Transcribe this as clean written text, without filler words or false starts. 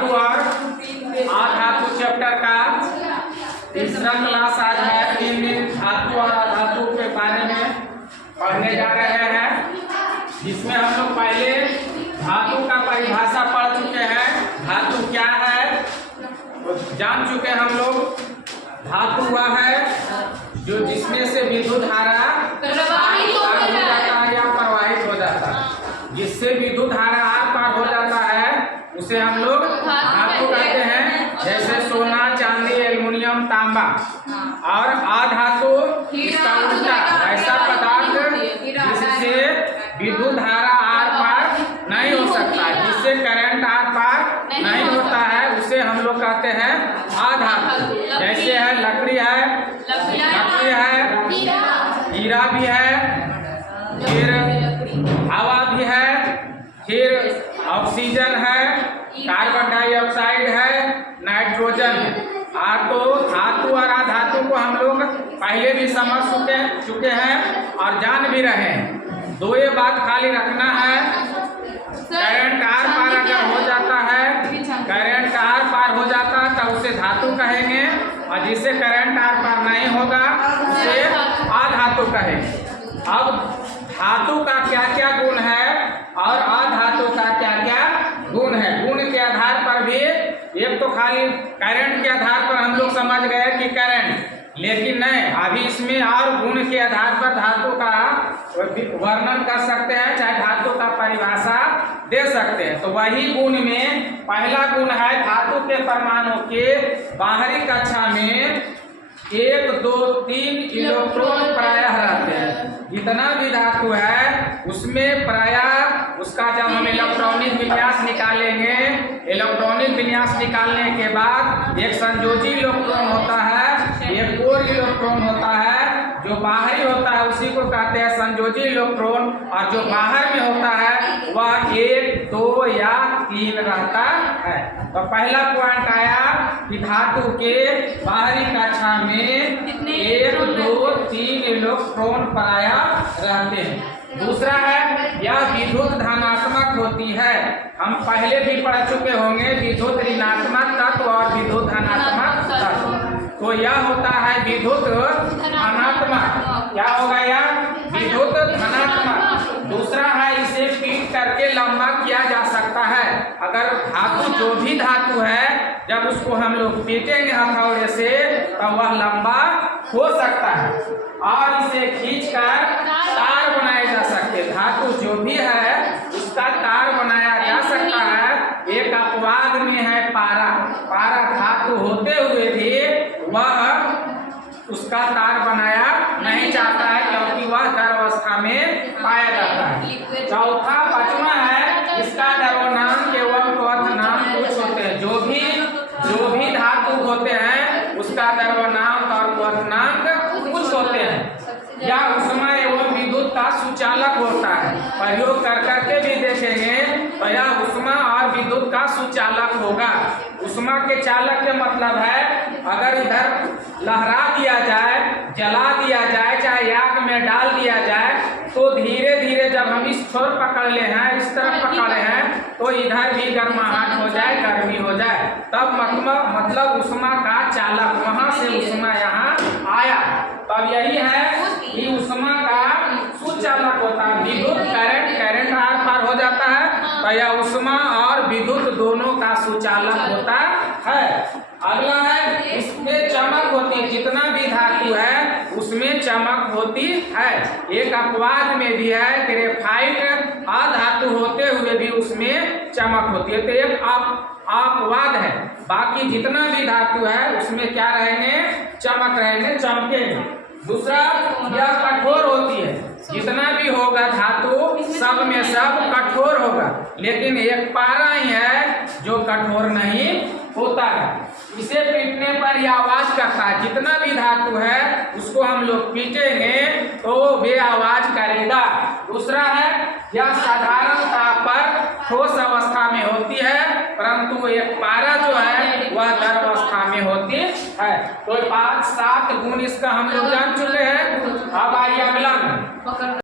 धातु और अधातु चैप्टर का तीसरा क्लास आज है। 3 दिन धातु और अधातु के बारे में पढ़ने जा रहे हैं, जिसमें हम लोग पहले धातु का परिभाषा पढ़ चुके हैं। धातु क्या है तो जान चुके हम लोग। धातु वह है जो जिसमें से विद्युत धारा प्रवाहित हो जाता है या प्रवाहित हो जाता है। जिससे विद्युत धारा आर पार हो जाता है उसे हम लोग धातु कहते हैं। जैसे सोना, चांदी, एल्युमिनियम, तांबा। और अधातु इसका उल्टा, ऐसा पदार्थ जिससे विद्युत धारा आर पार नहीं हो सकता, जिससे करंट आर पार नहीं होता है, उसे हम लोग कहते हैं अधातु। जैसे है लकड़ी है, हीरा भी है, फिर हवा भी है, फिर ऑक्सीजन है, कार्बन डाइऑक्साइड है, नाइट्रोजन है। तो धातु और अधातु को हम लोग पहले भी समझ चुके हैं और जान भी रहे हैं। दो ये बात खाली रखना है, करंट आर पार अगर हो जाता है, करंट आर पार हो जाता है तो उसे धातु कहेंगे, और जिससे करंट आर पार नहीं होगा उसे अधातु कहेंगे। अब धातु का क्या क्या गुण है और अधातु का क्या क्या गुण है। गुण के आधार पर भी एक तो खाली करंट के आधार पर हम लोग समझ गए कि करंट, लेकिन नहीं, अभी इसमें और गुण के आधार पर धातु का वर्णन कर सकते हैं, चाहे धातु का परिभाषा दे सकते हैं। तो वही गुण में पहला गुण है धातु के परमाणु के बाहरी कक्षा में 1, 2, 3 इलेक्ट्रॉन प्रायः रहते हैं। जितना भी धातु है उसमें प्रायः उसका जब हम इलेक्ट्रॉनिक विन्यास निकालेंगे, इलेक्ट्रॉनिक विन्यास निकालने के बाद एक संयोजी इलेक्ट्रॉन होता है, एक कोर इलेक्ट्रॉन होता है। जो बाहरी होता है उसी को कहते हैं संयोजी इलेक्ट्रॉन, और जो बाहर में होता है वह 1, 2 या 3 रहता है। तो पहला पॉइंट आया कि धातु के बाहरी कक्षा में 1, 2, 3 इलेक्ट्रॉन प्रायः रहते हैं। दूसरा है यह विद्युत धनात्मक होती है। हम पहले भी पढ़ चुके होंगे विद्युत ऋणात्मक तत्व और विद्युत धनात्मक तत्व। तो यह होता है विद्युत धनात्मक। क्या होगा यह? विद्युत धनात्मक। दूसरा है इसे पीट करके लंबा किया जा सकता है। अगर धातु जो भी धातु है जब उसको हम लोग पीटेंगे हथौड़े से तो वह लंबा हो सकता है, और इसे खींचकर तार बनाए जा सकते। धातु जो भी है उसका तार बनाया जा सकता है। एक अपवाद में है पारा। पारा धातु होते हुए भी वह उसका तार बनाया नहीं जाता है, क्योंकि वह गर्भावस्था में पाया जाता है। चौथा, पांचवा है इसका द्रव्यनांक एवं क्वथनांक कुछ होते हैं। जो भी धातु होते हैं उसका द्रव्यनांक और क्वथनांक कुछ होते हैं। या ऊष्मा एवं विद्युत का सुचालक होता है। प्रयोग कर करके भी देखेंगे तो यह ऊष्मा और विद्युत का सुचालक होगा। ऊष्मा के चालक के मतलब है अगर इधर लहरा दिया जाए, जला दिया जाए, चाहे आग में डाल दिया जाए, तो धीरे धीरे जब हम इस छोर पकड़ ले हैं, इस तरफ पकड़े हैं, तो इधर भी गर्माहट हो जाए, गर्मी हो जाए, तब मतलब ऊष्मा का चालक, वहां से ऊष्मा यहाँ आया। तब यही है कि ऊष्मा का सुचालक होता है। विद्युत करंट आर पार हो जाता है तो यह ऊष्मा और विद्युत दोनों का सुचालक होता है। अगला है इसमें चमक होती है। जितना भी धातु है उसमें चमक होती है। एक अपवाद में भी है, ग्रेफाइट अधातु होते हुए भी उसमें चमक होती है। तो एक अपवाद है। बाकी जितना भी धातु है उसमें क्या रहेंगे? चमक रहेंगे, चमकेंगे। दूसरा, यह कठोर होती है। जितना भी होगा धातु सब में सब कठोर होगा, लेकिन एक पारा ही है जो कठोर नहीं होता है। इसे पीटने पर यह आवाज करता है। जितना भी धातु है उसको हम लोग पीटेंगे तो वे आवाज करेगा। दूसरा है यह साधारणतः पर ठोस अवस्था में होती है, परंतु एक पारा जो है वह द्रव अवस्था में होती है। तो 5-7 गुण इसका हम लोग जान चुके हैं। अब आइए अगला।